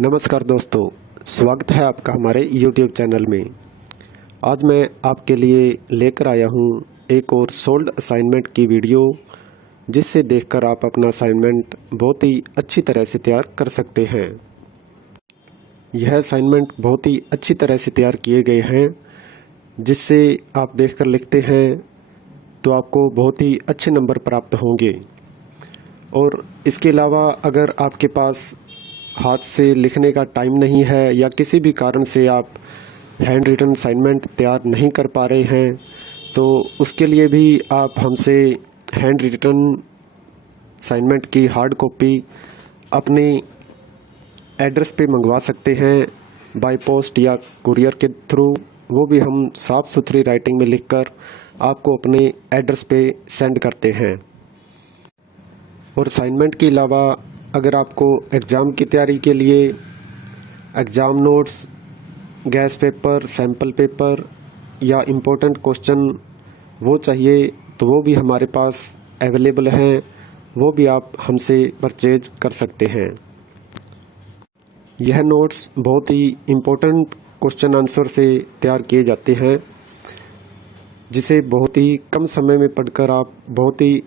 नमस्कार दोस्तों, स्वागत है आपका हमारे YouTube चैनल में। आज मैं आपके लिए लेकर आया हूँ एक और सोल्ड असाइनमेंट की वीडियो, जिससे देखकर आप अपना असाइनमेंट बहुत ही अच्छी तरह से तैयार कर सकते हैं। यह असाइनमेंट बहुत ही अच्छी तरह से तैयार किए गए हैं, जिससे आप देखकर लिखते हैं तो आपको बहुत ही अच्छे नंबर प्राप्त होंगे। और इसके अलावा अगर आपके पास हाथ से लिखने का टाइम नहीं है या किसी भी कारण से आप हैंड रिटन असाइनमेंट तैयार नहीं कर पा रहे हैं, तो उसके लिए भी आप हमसे हैंड रिटन असाइनमेंट की हार्ड कॉपी अपने एड्रेस पे मंगवा सकते हैं, बाय पोस्ट या कुरियर के थ्रू। वो भी हम साफ़ सुथरी राइटिंग में लिखकर आपको अपने एड्रेस पे सेंड करते हैं। और असाइनमेंट के अलावा अगर आपको एग्ज़ाम की तैयारी के लिए exam notes, gas paper, sample paper या इम्पोर्टेंट क्वेश्चन वो चाहिए, तो वो भी हमारे पास अवेलेबल हैं। वो भी आप हमसे परचेज कर सकते हैं। यह नोट्स बहुत ही इम्पोर्टेंट क्वेश्चन आंसर से तैयार किए जाते हैं, जिसे बहुत ही कम समय में पढ़कर आप बहुत ही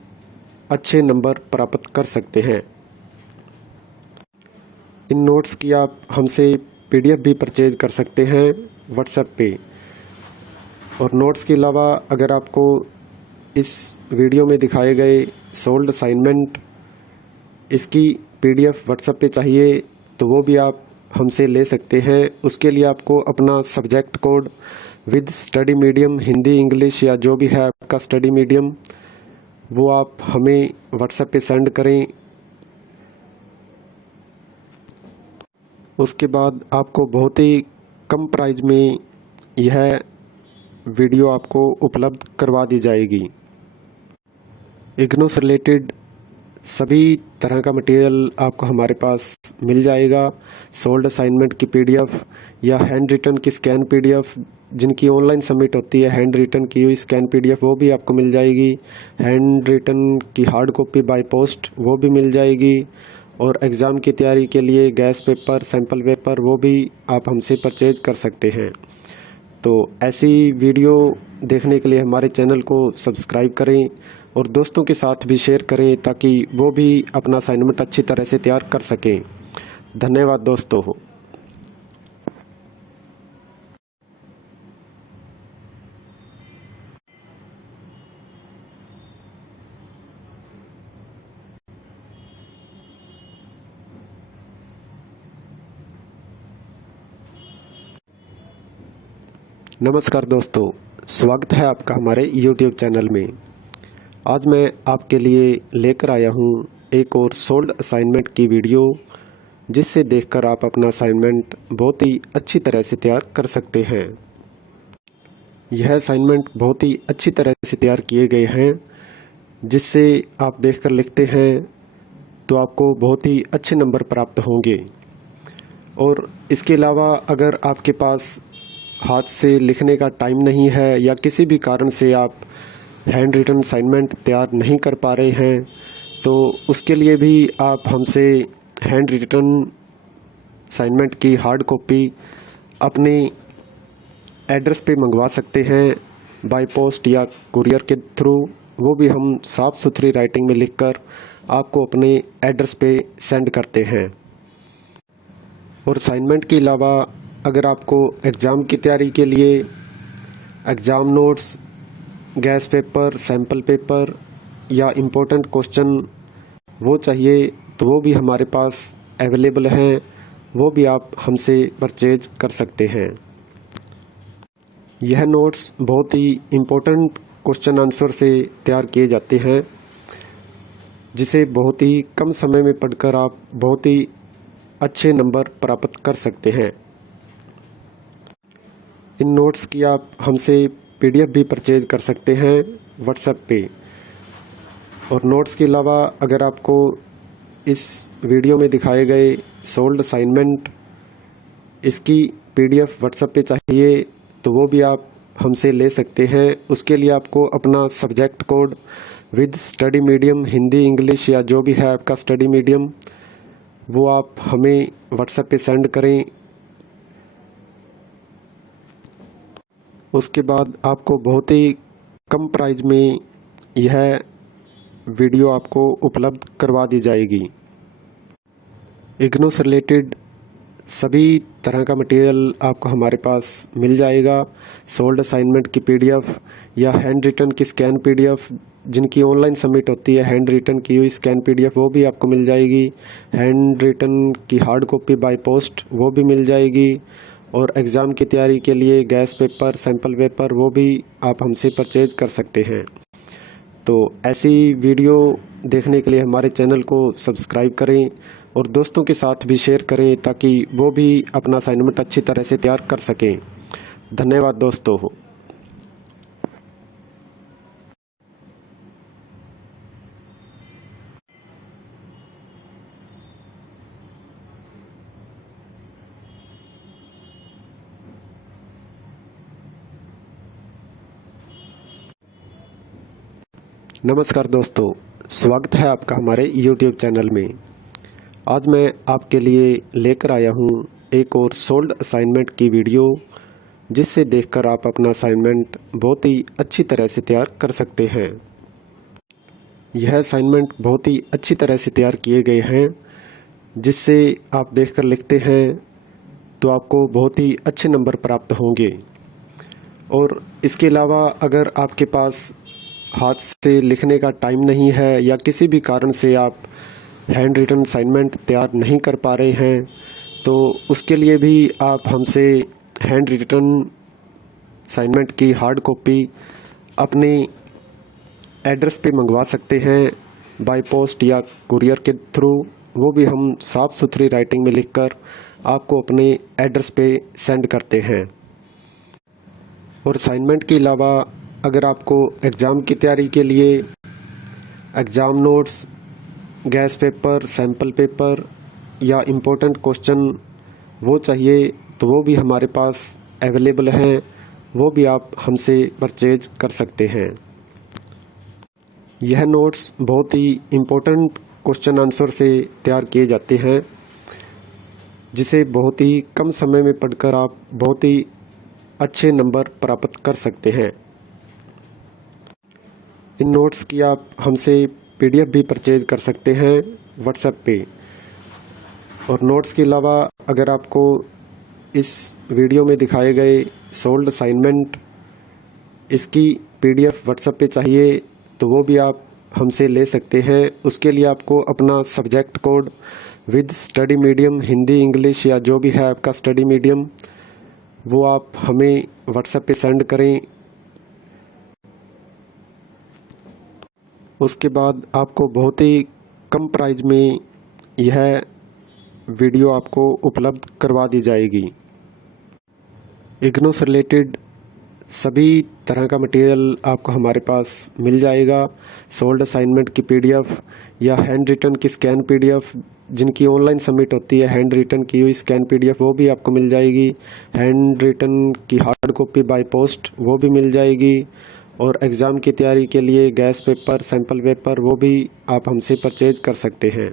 अच्छे नंबर प्राप्त कर सकते हैं। इन नोट्स की आप हमसे PDF भी परचेज कर सकते हैं व्हाट्सएप पे। और नोट्स के अलावा अगर आपको इस वीडियो में दिखाए गए सोल्ड असाइनमेंट इसकी PDF व्हाट्सएप पे चाहिए, तो वो भी आप हमसे ले सकते हैं। उसके लिए आपको अपना subject code with study medium, Hindi, English या जो भी है आपका स्टडी मीडियम, वो आप हमें व्हाट्सएप पे सेंड करें। उसके बाद आपको बहुत ही कम प्राइस में यह वीडियो आपको उपलब्ध करवा दी जाएगी। इग्नू से रिलेटेड सभी तरह का मटेरियल आपको हमारे पास मिल जाएगा। सोल्ड असाइनमेंट की PDF या हैंड रिटन की स्कैन PDF, जिनकी ऑनलाइन सबमिट होती है, हैंड रिटन की हुई स्कैन PDF वो भी आपको मिल जाएगी। हैंड रिटन की हार्ड कॉपी बाय पोस्ट वो भी मिल जाएगी। और एग्ज़ाम की तैयारी के लिए गैस पेपर, सैम्पल पेपर वो भी आप हमसे परचेज कर सकते हैं। तो ऐसी वीडियो देखने के लिए हमारे चैनल को सब्सक्राइब करें और दोस्तों के साथ भी शेयर करें, ताकि वो भी अपना असाइनमेंट अच्छी तरह से तैयार कर सकें। धन्यवाद दोस्तों। नमस्कार दोस्तों, स्वागत है आपका हमारे YouTube चैनल में। आज मैं आपके लिए लेकर आया हूँ एक और सोल्ड असाइनमेंट की वीडियो, जिससे देखकर आप अपना असाइनमेंट बहुत ही अच्छी तरह से तैयार कर सकते हैं। यह असाइनमेंट बहुत ही अच्छी तरह से तैयार किए गए हैं, जिससे आप देखकर लिखते हैं तो आपको बहुत ही अच्छे नंबर प्राप्त होंगे। और इसके अलावा अगर आपके पास हाथ से लिखने का टाइम नहीं है या किसी भी कारण से आप हैंड रिटन असाइनमेंट तैयार नहीं कर पा रहे हैं, तो उसके लिए भी आप हमसे हैंड रिटन असाइनमेंट की हार्ड कॉपी अपने एड्रेस पे मंगवा सकते हैं, बाय पोस्ट या कुरियर के थ्रू। वो भी हम साफ़ सुथरी राइटिंग में लिखकर आपको अपने एड्रेस पे सेंड करते हैं। और असाइनमेंट के अलावा अगर आपको एग्ज़ाम की तैयारी के लिए exam notes, gas paper, sample paper या इम्पोर्टेंट क्वेश्चन वो चाहिए, तो वो भी हमारे पास अवेलेबल हैं। वो भी आप हमसे परचेज कर सकते हैं। यह नोट्स बहुत ही इम्पोर्टेंट क्वेश्चन आंसर से तैयार किए जाते हैं, जिसे बहुत ही कम समय में पढ़कर आप बहुत ही अच्छे नंबर प्राप्त कर सकते हैं। इन नोट्स की आप हमसे PDF भी परचेज कर सकते हैं व्हाट्सएप पे। और नोट्स के अलावा अगर आपको इस वीडियो में दिखाए गए सोल्ड असाइनमेंट इसकी PDF व्हाट्सएप पे चाहिए, तो वो भी आप हमसे ले सकते हैं। उसके लिए आपको अपना subject code with study medium, Hindi, English या जो भी है आपका स्टडी मीडियम, वो आप हमें व्हाट्सएप पे सेंड करें। उसके बाद आपको बहुत ही कम प्राइस में यह वीडियो आपको उपलब्ध करवा दी जाएगी। इग्नू से रिलेटेड सभी तरह का मटेरियल आपको हमारे पास मिल जाएगा। सोल्ड असाइनमेंट की पीडीएफ या हैंड रिटन की स्कैन पीडीएफ, जिनकी ऑनलाइन सबमिट होती है हैंड रिटन की हुई स्कैन पीडीएफ, वो भी आपको मिल जाएगी। हैंड रिटन की हार्ड कॉपी बाय पोस्ट वो भी मिल जाएगी। और एग्ज़ाम की तैयारी के लिए गैस पेपर, सैम्पल पेपर, वो भी आप हमसे परचेज कर सकते हैं। तो ऐसी वीडियो देखने के लिए हमारे चैनल को सब्सक्राइब करें और दोस्तों के साथ भी शेयर करें ताकि वो भी अपना असाइनमेंट अच्छी तरह से तैयार कर सकें। धन्यवाद दोस्तों। नमस्कार दोस्तों, स्वागत है आपका हमारे YouTube चैनल में। आज मैं आपके लिए लेकर आया हूँ एक और सोल्ड असाइनमेंट की वीडियो, जिससे देखकर आप अपना असाइनमेंट बहुत ही अच्छी तरह से तैयार कर सकते हैं। यह असाइनमेंट बहुत ही अच्छी तरह से तैयार किए गए हैं, जिससे आप देखकर लिखते हैं तो आपको बहुत ही अच्छे नंबर प्राप्त होंगे। और इसके अलावा अगर आपके पास हाथ से लिखने का टाइम नहीं है या किसी भी कारण से आप हैंड रिटन असाइनमेंट तैयार नहीं कर पा रहे हैं, तो उसके लिए भी आप हमसे हैंड रिटन असाइनमेंट की हार्ड कॉपी अपने एड्रेस पे मंगवा सकते हैं बाय पोस्ट या कुरियर के थ्रू। वो भी हम साफ़ सुथरी राइटिंग में लिखकर आपको अपने एड्रेस पे सेंड करते हैं। और असाइनमेंट के अलावा अगर आपको एग्ज़ाम की तैयारी के लिए exam notes, gas paper, sample paper या इम्पोर्टेंट क्वेश्चन वो चाहिए, तो वो भी हमारे पास अवेलेबल हैं। वो भी आप हमसे परचेज कर सकते हैं। यह नोट्स बहुत ही इम्पोर्टेंट क्वेश्चन आंसर से तैयार किए जाते हैं, जिसे बहुत ही कम समय में पढ़कर आप बहुत ही अच्छे नंबर प्राप्त कर सकते हैं। इन नोट्स की आप हमसे पीडीएफ भी परचेज कर सकते हैं व्हाट्सएप पे। और नोट्स के अलावा अगर आपको इस वीडियो में दिखाए गए सोल्ड असाइनमेंट इसकी पीडीएफ व्हाट्सएप पे चाहिए, तो वो भी आप हमसे ले सकते हैं। उसके लिए आपको अपना subject code with study medium, Hindi, English या जो भी है आपका स्टडी मीडियम, वो आप हमें व्हाट्सएप पे सेंड करें। उसके बाद आपको बहुत ही कम प्राइस में यह वीडियो आपको उपलब्ध करवा दी जाएगी। इग्नू से रिलेटेड सभी तरह का मटेरियल आपको हमारे पास मिल जाएगा। सोल्ड असाइनमेंट की पीडीएफ या हैंड रिटन की स्कैन पीडीएफ, जिनकी ऑनलाइन सबमिट होती है हैंड रिटन की हुई स्कैन पीडीएफ, वो भी आपको मिल जाएगी। हैंड रिटन की हार्ड कॉपी बाय पोस्ट वो भी मिल जाएगी। और एग्ज़ाम की तैयारी के लिए गैस पेपर, सैम्पल पेपर, वो भी आप हमसे परचेज कर सकते हैं।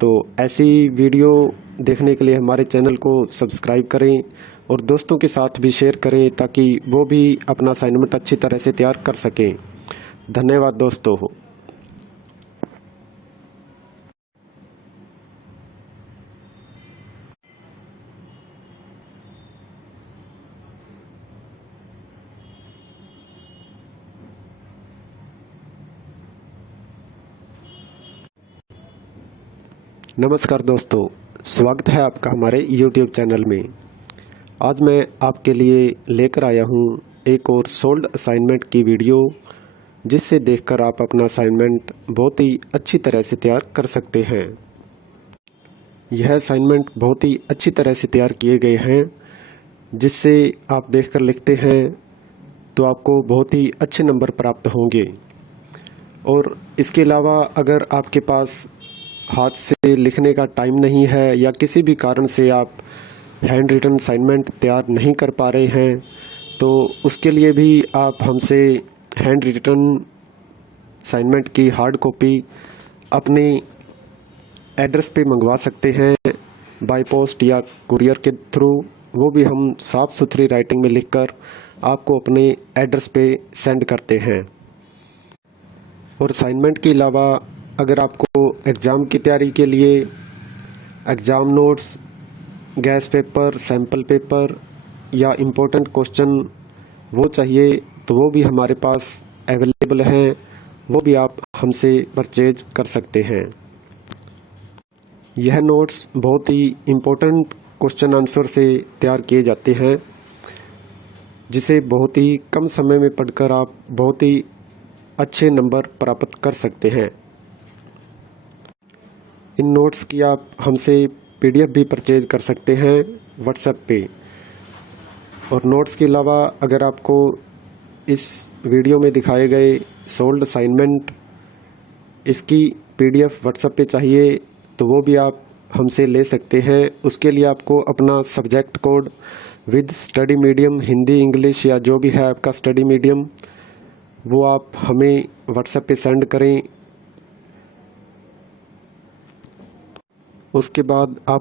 तो ऐसी वीडियो देखने के लिए हमारे चैनल को सब्सक्राइब करें और दोस्तों के साथ भी शेयर करें ताकि वो भी अपना असाइनमेंट अच्छी तरह से तैयार कर सकें। धन्यवाद दोस्तों। नमस्कार दोस्तों, स्वागत है आपका हमारे YouTube चैनल में। आज मैं आपके लिए लेकर आया हूँ एक और सोल्ड असाइनमेंट की वीडियो, जिससे देखकर आप अपना असाइनमेंट बहुत ही अच्छी तरह से तैयार कर सकते हैं। यह असाइनमेंट बहुत ही अच्छी तरह से तैयार किए गए हैं, जिससे आप देखकर लिखते हैं तो आपको बहुत ही अच्छे नंबर प्राप्त होंगे। और इसके अलावा अगर आपके पास हाथ से लिखने का टाइम नहीं है या किसी भी कारण से आप हैंड रिटन असाइनमेंट तैयार नहीं कर पा रहे हैं, तो उसके लिए भी आप हमसे हैंड रिटन असाइनमेंट की हार्ड कॉपी अपने एड्रेस पे मंगवा सकते हैं बाय पोस्ट या कुरियर के थ्रू, वो भी हम साफ़ सुथरी राइटिंग में लिखकर आपको अपने एड्रेस पे सेंड करते हैं। और असाइनमेंट के अलावा अगर आपको एग्ज़ाम की तैयारी के लिए exam notes, gas paper, sample paper या इम्पोर्टेंट क्वेश्चन वो चाहिए तो वो भी हमारे पास अवेलेबल हैं, वो भी आप हमसे परचेज कर सकते हैं। यह नोट्स बहुत ही इम्पोर्टेंट क्वेश्चन आंसर से तैयार किए जाते हैं, जिसे बहुत ही कम समय में पढ़कर आप बहुत ही अच्छे नंबर प्राप्त कर सकते हैं। इन नोट्स की आप हमसे PDF भी परचेज कर सकते हैं व्हाट्सएप पे। और नोट्स के अलावा अगर आपको इस वीडियो में दिखाए गए सोल्ड असाइनमेंट इसकी PDF व्हाट्सएप पे चाहिए तो वो भी आप हमसे ले सकते हैं। उसके लिए आपको अपना subject code with study medium, Hindi, English या जो भी है आपका स्टडी मीडियम, वो आप हमें व्हाट्सएप पे सेंड करें। उसके बाद आप